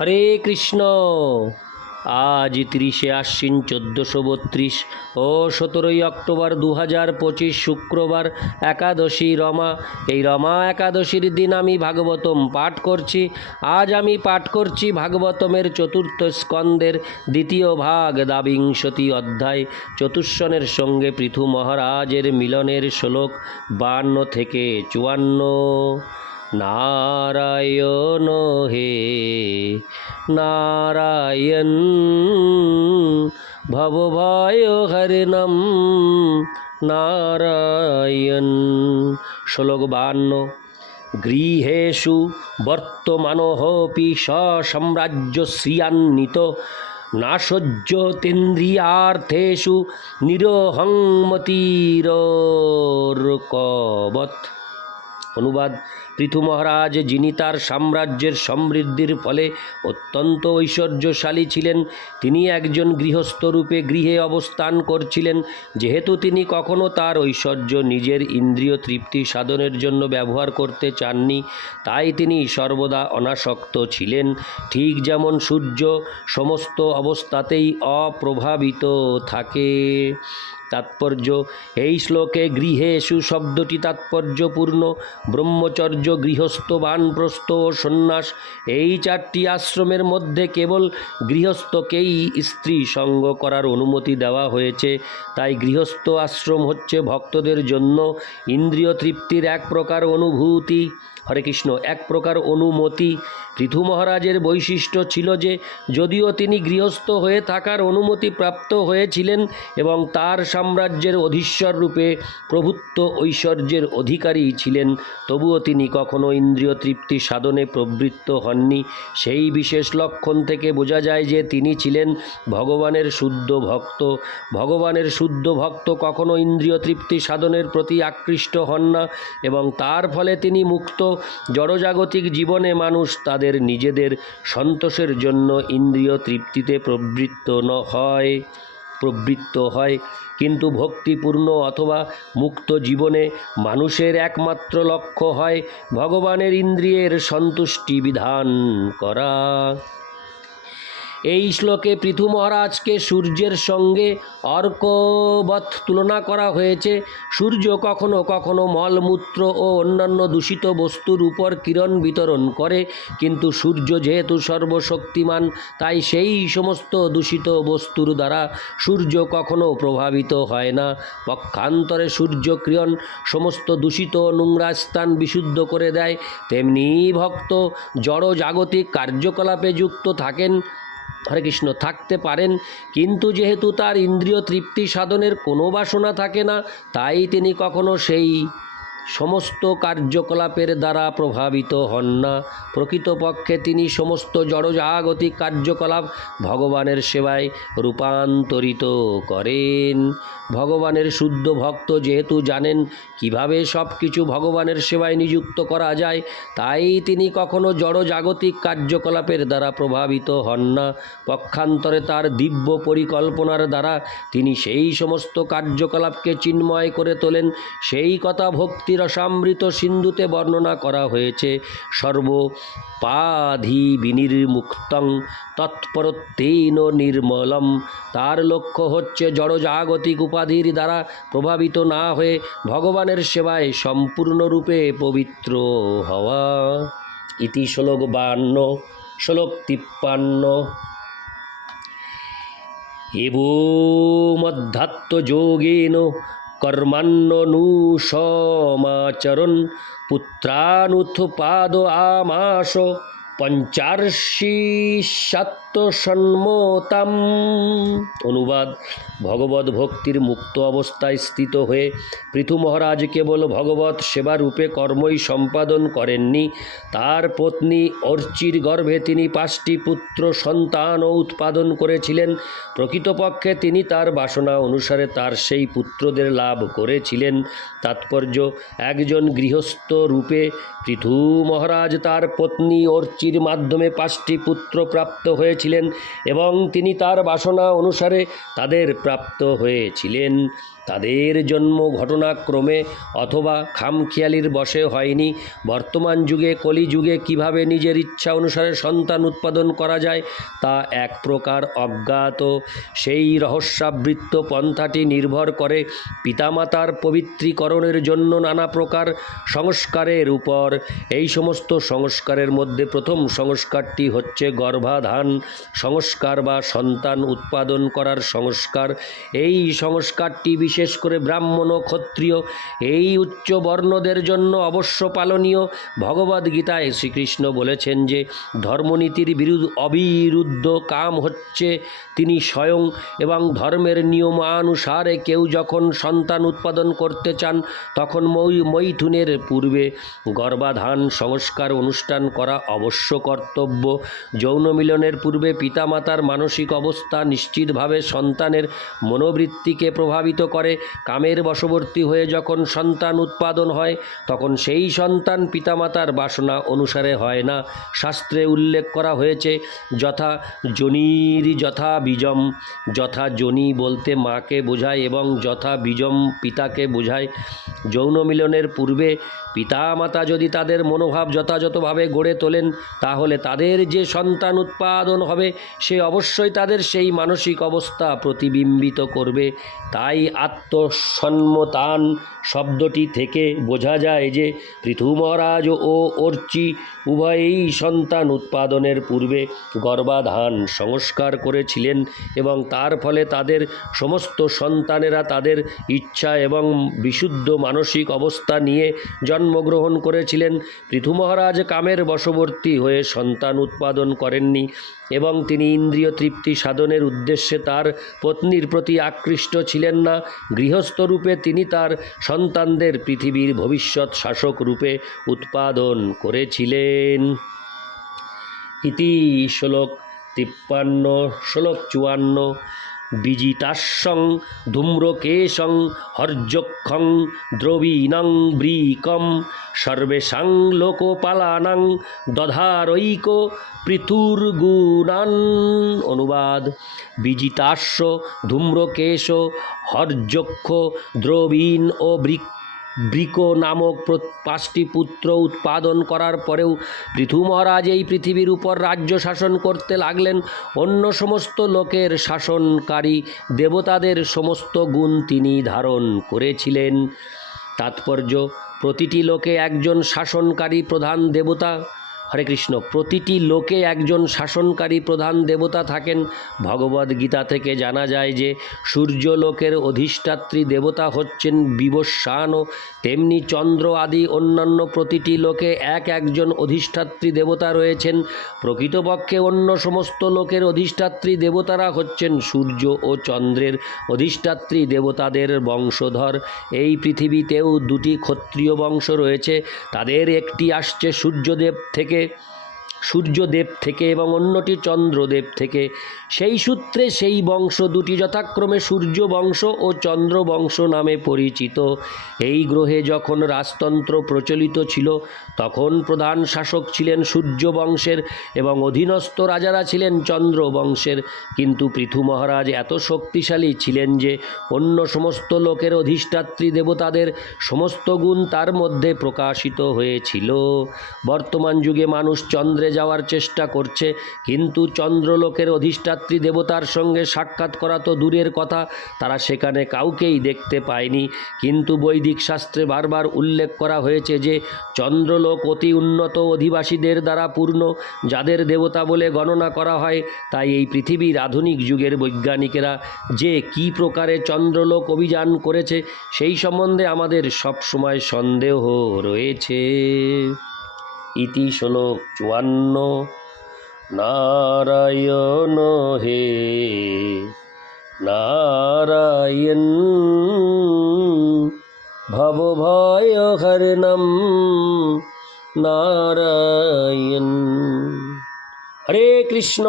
হরে কৃষ্ণ। আজ তিরিশে আশ্বিন চোদ্দোশো বত্রিশ ও সতেরোই অক্টোবর দু হাজার পঁচিশ শুক্রবার একাদশী রমা। এই রমা একাদশীর দিন আমি ভাগবতম পাঠ করছি। আজ আমি পাঠ করছি ভাগবতমের চতুর্থ স্কন্দের দ্বিতীয় ভাগ দাবিংশতি অধ্যায়। চতুষ্ষণের সঙ্গে পৃথু মহারাজের মিলনের শ্লোক বান্ন থেকে চুয়ান্ন। নারায়ণ হে নারায়ণ ভবভয় হরিণম নারায়ণ। শ্লোক বান্ন গৃহেষু বর্তমানহপি সসাম্রাজ্য শ্রিয়ান্বিত নাশয্যতেন্দ্রিয়ার্থেষু নিরহংমতিরকবৎ অনুবাদ। পৃথু মহারাজ, যিনি তার সাম্রাজ্যের সমৃদ্ধির ফলে অত্যন্ত ঐশ্বর্যশালী ছিলেন, তিনি একজন গৃহস্থ রূপে গৃহে অবস্থান করছিলেন। যেহেতু তিনি কখনো তার ঐশ্বর্য নিজের ইন্দ্রিয় তৃপ্তি সাধনের জন্য ব্যবহার করতে চাননি, তাই তিনি সর্বদা অনাসক্ত ছিলেন। ঠিক যেমন সূর্য সমস্ত অবস্থাতেই অপ্রভাবিত থাকে। তাৎপর্য। এই শ্লোকে গৃহেষু শব্দটি তাৎপর্যপূর্ণ। ব্রহ্মচর্য, গৃহস্থ, বানপ্রস্থ ও সন্ন্যাস এই চারটি আশ্রমের মধ্যে কেবল গৃহস্থকেই স্ত্রী সঙ্গ করার অনুমতি দেওয়া হয়েছে। তাই গৃহস্থ আশ্রম হচ্ছে ভক্তদের জন্য ইন্দ্রিয় তৃপ্তির এক প্রকার অনুভূতি। হরে কৃষ্ণ, এক প্রকার অনুমতি। পৃথু মহারাজের বৈশিষ্ট্য ছিল যে, যদিও তিনি গৃহস্থ হয়ে থাকার অনুমতি প্রাপ্ত হয়েছিলেন এবং তার সাম্রাজ্যের অধীশ্বর রূপে প্রভুত্ব ঐশ্বর্যের অধিকারী ছিলেন, তবুও তিনি কখনো ইন্দ্রিয় তৃপ্তি সাধনে প্রবৃত্ত হননি। সেই বিশেষ লক্ষণ থেকে বোঝা যায় যে, তিনি ছিলেন ভগবানের শুদ্ধ ভক্ত। ভগবানের শুদ্ধ ভক্ত কখনো ইন্দ্রিয় তৃপ্তি সাধনের প্রতি আকৃষ্ট হন না এবং তার ফলে তিনি মুক্ত জড়জাগতিক জীবনে মানুষ তাদের নিজেদের সন্তোষের জন্য ইন্দ্রিয় তৃপ্তিতে প্রবৃত্ত ন হয়, প্রবৃত্ত হয়। কিন্তু ভক্তিপূর্ণ অথবা মুক্ত জীবনে মানুষের একমাত্র লক্ষ্য হয় ভগবানের ইন্দ্রিয়ের সন্তুষ্টি বিধান করা। এই শ্লোকে পৃথু মহারাজকে সূর্যের সঙ্গে অর্কবৎ তুলনা করা হয়েছে। সূর্য কখনো কখনো মলমূত্র ও অন্যান্য দূষিত বস্তুর উপর কিরণ বিতরণ করে, কিন্তু সূর্য যেহেতু সর্বশক্তিমান, তাই সেই সমস্ত দূষিত বস্তুর দ্বারা সূর্য কখনো প্রভাবিত হয় না। পক্ষান্তরে সূর্য কিরণ সমস্ত দূষিত নোংরা স্থান বিশুদ্ধ করে দেয়। তেমনি ভক্ত জড় জাগতিক কার্যকলাপে যুক্ত থাকেন। হরে কৃষ্ণ থাকতে পারেন, কিন্তু যেহেতু তার ইন্দ্রিয় তৃপ্তি সাধনের কোনো বাসনা থাকে না, তাই তিনি কখনো সেই সমস্ত কার্যকলাপের দ্বারা প্রভাবিত হন না। প্রকৃতপক্ষে তিনি সমস্ত জড়জাগতিক কার্যকলাপ ভগবানের সেবায় রূপান্তরিত করেন। ভগবানের শুদ্ধ ভক্ত যেহেতু জানেন কীভাবে সব কিছু ভগবানের সেবায় নিযুক্ত করা যায়, তাই তিনি কখনো জড়জাগতিক কার্যকলাপের দ্বারা প্রভাবিত হন না। পক্ষান্তরে তার দিব্য পরিকল্পনার দ্বারা তিনি সেই সমস্ত কার্যকলাপকে চিন্ময় করে তোলেন। সেই কথা ভক্তি রসামৃত সিন্ধুতে বর্ণনা করা হয়েছে, সর্বপাধি বিনির্মুক্তং তৎপরত্বেন নির্মলম। তার লক্ষ্য হচ্ছে জড়জাগতিক উপাধির দ্বারা প্রভাবিত না হয়ে ভগবানের সেবায় সম্পূর্ণরূপে পবিত্র হওয়া। ইতি শ্লোক বান্ন, শ্লোক তিপ্পান্ন। এবমধ্যাত্মযোগেন কর্মান্ননুসমাচরণ পুত্রানুৎপাদ আমাস পঞ্চার্ষিষাত্মসন্মতাম অনুবাদ ভগবত ভক্তির মুক্ত অবস্থায় স্থিত হয়ে পৃথু মহারাজ কেবল ভগবত সেবারূপে কর্মই সম্পাদন করেননি। তার পত্নী অর্চির গর্ভে তিনি পাঁচটি পুত্র সন্তানও উৎপাদন করেছিলেন। প্রকৃতপক্ষে তিনি তার বাসনা অনুসারে তার সেই পুত্রদের লাভ করেছিলেন। তাৎপর্য, একজন গৃহস্থ রূপে পৃথু মহারাজ তার পত্নী অর্চির মাধ্যমে পাঁচটি পুত্র প্রাপ্ত হয়েছিলেন এবং তিনি তার বাসনা অনুসারে তাদের প্রাপ্ত হয়েছিলেন। তাদের জন্ম ঘটনাক্রমে অথবা খামখেয়ালির বশে হয়নি। বর্তমান যুগে, কলিযুগে কীভাবে নিজের ইচ্ছা অনুসারে সন্তান উৎপাদন করা যায়, তা এক প্রকার অজ্ঞাত। সেই রহস্যাবৃত্ত পন্থাটি নির্ভর করে পিতামাতার পবিত্রীকরণের জন্য নানা প্রকার সংস্কারের উপর। এই সমস্ত সংস্কারের মধ্যে প্রথম সংস্কারটি হচ্ছে গর্ভাধান সংস্কার বা সন্তান উৎপাদন করার সংস্কার। এই সংস্কারটি বিশেষ করে ব্রাহ্মণ ও ক্ষত্রিয়, এই উচ্চ বর্ণদের জন্য অবশ্য পালনীয়। ভগবদ্গীতায় শ্রীকৃষ্ণ বলেছেন যে, ধর্মনীতির বিরুদ্ধ অবিরুদ্ধ কাম হচ্ছে তিনি স্বয়ং এবং ধর্মের নিয়মানুসারে কেউ যখন সন্তান উৎপাদন করতে চান, তখন মই মৈথুনের পূর্বে গর্ভাধান সংস্কার অনুষ্ঠান করা অবশ্য কর্তব্য। যৌন মিলনের পূর্বে পিতামাতার মানসিক অবস্থা নিশ্চিতভাবে সন্তানের মনোবৃত্তিকে প্রভাবিত করে। কামের বশবর্তী হয়ে যখন সন্তান উৎপাদন হয়, তখন সেই সন্তান পিতামাতার বাসনা অনুসারে হয় না। শাস্ত্রে উল্লেখ করা হয়েছে, যথা জনির যথা বীজম, যথা জনি বলতে মাকে বোঝায় এবং যথা বীজম পিতাকে বোঝায়। যৌন মিলনের পূর্বে পিতামাতা যদি তাদের মনোভাব যথাযথভাবে গড়ে তোলেন, তাহলে তাদের যে সন্তান উৎপাদন হবে, সে অবশ্যই তাদের সেই মানসিক অবস্থা প্রতিবিম্বিত করবে। তাই আত্মসন্মতান শব্দটি থেকে বোঝা যায় যে পৃথু মহারাজ ও অর্চি উভয়েই সন্তান উৎপাদনের পূর্বে গর্বাধান সংস্কার করেছিলেন এবং তার ফলে তাদের সমস্ত সন্তানেরা তাদের ইচ্ছা এবং বিশুদ্ধ মানসিক অবস্থা নিয়ে জন্মগ্রহণ করেছিলেন। পৃথু মহারাজ কামের বশবর্তী হয়ে সন্তান উৎপাদন করেননি এবং তিনি ইন্দ্রিয় তৃপ্তি সাধনের উদ্দেশ্যে তার পত্নীর প্রতি আকৃষ্ট ছিলেন না। গৃহস্থ রূপে তিনি তার সন্তানদের পৃথিবীর ভবিষ্যৎ শাসক রূপে উৎপাদন করেছিলেন। ইতি শ্লোক তিপ্পান্ন, শ্লোক চুয়ান্ন বিজিতাস্যং ধূম্রকেশং হর্যক্ষং দ্রবীণং ব্রীকম সর্বেশাং লোকপালানাং দধারৈক পৃথুর্গুণান। অনুবাদ। বিজিতাস্য ধূম্রকেশ হর্যক্ষ দ্রবীণ ও বৃক বৃক নামক পাঁচটি পুত্র উৎপাদন করার পরেও পৃথু মহারাজ এই পৃথিবীর উপর রাজ্য শাসন করতে লাগলেন। অন্য সমস্ত লোকের শাসনকারী দেবতাদের সমস্ত গুণ তিনি ধারণ করেছিলেন। তাৎপর্য, প্রতিটি লোকে একজন শাসনকারী প্রধান দেবতা হরে কৃষ্ণ। প্রতিটি লোকে একজন শাসনকারী প্রধান দেবতা থাকেন। ভগবদ গীতা থেকে জানা যায় যে, সূর্য লোকের অধিষ্ঠাত্রী দেবতা হচ্ছেন বিবস্বান তেমনি চন্দ্র আদি অন্যান্য প্রতিটি লোকে এক একজন অধিষ্ঠাত্রী দেবতা রয়েছেন। প্রকৃতপক্ষে অন্য সমস্ত লোকের অধিষ্ঠাত্রী দেবতারা হচ্ছেন সূর্য ও চন্দ্রের অধিষ্ঠাত্রী দেবতাদের বংশধর। এই পৃথিবীতেও দুটি ক্ষত্রিয় বংশ রয়েছে। তাদের একটি আসছে সূর্যদেব থেকে period. সূর্যদেব থেকে এবং অন্যটি চন্দ্রদেব থেকে। সেই সূত্রে সেই বংশ দুটি যথাক্রমে সূর্য বংশ ও চন্দ্র বংশ নামে পরিচিত। এই গ্রহে যখন রাজতন্ত্র প্রচলিত ছিল, তখন প্রধান শাসক ছিলেন সূর্য বংশের এবং অধীনস্থ রাজারা ছিলেন চন্দ্র বংশের। কিন্তু পৃথু মহারাজ এত শক্তিশালী ছিলেন যে, অন্য সমস্ত লোকের অধিষ্ঠাত্রী দেবতাদের সমস্ত গুণ তার মধ্যে প্রকাশিত হয়েছিল। বর্তমান যুগে মানুষ যাওয়ার চেষ্টা করছে। কিন্তু চন্দ্রলোকের অধিষ্ঠাত্রী দেবতার সঙ্গে সাক্ষাৎ করা তো দূরের কথা। তারা সেখানে কাউকেই দেখতে পায়নি। কিন্তু বৈদিক শাস্ত্রে বারবার উল্লেখ করা হয়েছে যে, চন্দ্রলোক অতি উন্নত অধিবাসীদের দ্বারা পূর্ণ। যাদের দেবতা বলে গণনা করা হয়, তাই এই পৃথিবীর আধুনিক যুগের বৈজ্ঞানিকেরা যে কী প্রকারে চন্দ্রলোক অভিযান করেছে, সেই সম্বন্ধে আমাদের সবসময় সন্দেহ রয়েছে। ইতি শ্লোক চুয়ান্ন। নারায়ণ হে নারায়ণ ভবভয় হরণম নারায়ণ। হরে কৃষ্ণ।